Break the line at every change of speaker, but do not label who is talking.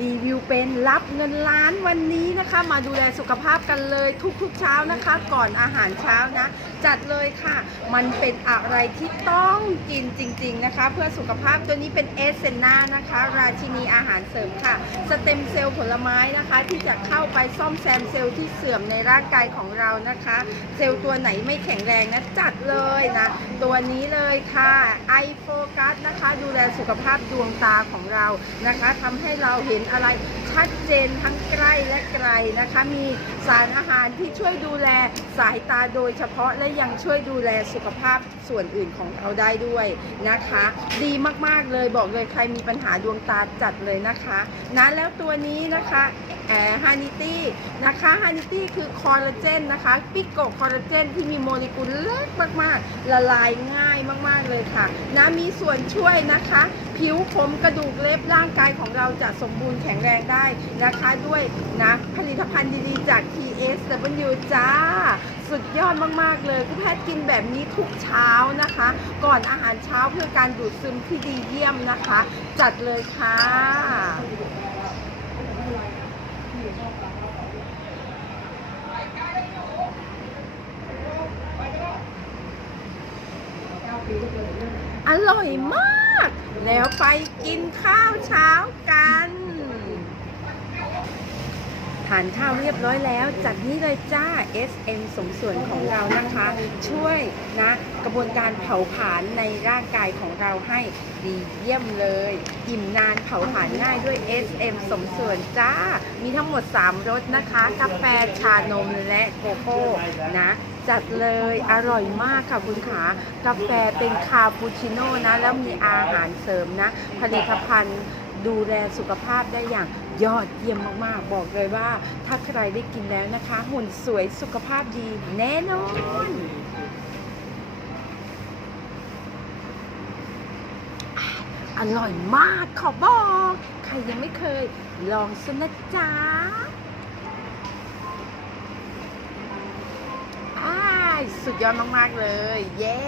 รีวิวเป็นรับเงินล้านวันนี้นะคะ มาดูแลสุขภาพกันเลยทุกๆเช้านะคะ ก่อนอาหารเช้านะ จัดเลยค่ะ มันเป็นอะไรที่ต้องกินจริง ๆนะคะ เพื่อสุขภาพตัวนี้เป็นเอสเซนานะคะ ราชินีอาหารเสริมค่ะ สเต็มเซลล์ผลไม้นะคะ ที่จะเข้าไปซ่อมแซมเซลล์ที่เสื่อมในร่างกายของเรานะคะ เซลล์ตัวไหนไม่แข็งแรงนะจัดเลยนะตัวนี้เลยค่ะไอโฟกัสนะคะดูแลสุขภาพดวงตาของเรานะคะทำให้เราเห็นอะไรชัดเจนทั้งใกล้และไกลนะคะ มีสารอาหารที่ช่วยดูแลสายตาโดยเฉพาะและยังช่วยดูแลสุขภาพส่วนอื่นของเราได้ด้วยนะคะ ดีมากๆเลยบอกเลยใครมีปัญหาดวงตาจัดเลยนะคะนะแล้วตัวนี้นะคะ ฮานิตี้นะคะฮานิตี้คือคอลลาเจนนะคะปิโกคอลลาเจนที่มีโมเลกุลเล็กมากๆ ละลายง่ายมากๆเลยค่ะนะมีส่วนช่วยนะคะ ผิวผมกระดูกเล็บร่างกายของเราจะสมบูรณ์แข็งแรงได้นะคะด้วยนะผลิตภัณฑ์ดีๆจาก TSW จ้า สุดยอดมากๆเลยคุณแพทย์กินแบบนี้ทุกเช้านะคะ ก่อนอาหารเช้าเพื่อการดูดซึมที่ดีเยี่ยมนะคะ จัดเลยค่ะ อร่อยมาก แล้วไปกินข้าวเช้ากัน ทานข้าวเรียบร้อยแล้ว จัดนี้เลยจ้า SM สมส่วนของเรานะคะ ช่วยนะกระบวนการเผาผลาญในร่างกายของเราให้ดีเยี่ยมเลย อิ่มนานเผาผลาญง่ายด้วย SM สมส่วนจ้า มีทั้งหมด 3รสนะคะ กาแฟชานมและโกโก้นะจัดเลยอร่อยมากค่ะคุณขากาแฟเป็นคาปูชิโน่นะ แล้วมีอาหารเสริมนะ ผลิตภัณฑ์ ดูแลสุขภาพได้อย่างยอดเยี่ยมมากๆ บอกเลยว่า ถ้าใครได้กินแล้วนะคะ หุ่นสวยสุขภาพดีแน่นอนอร่อยมากขอบอก ใครยังไม่เคย ลองสนะจ๊ะอ้ยสุดยอดมาก ๆ เลย เย้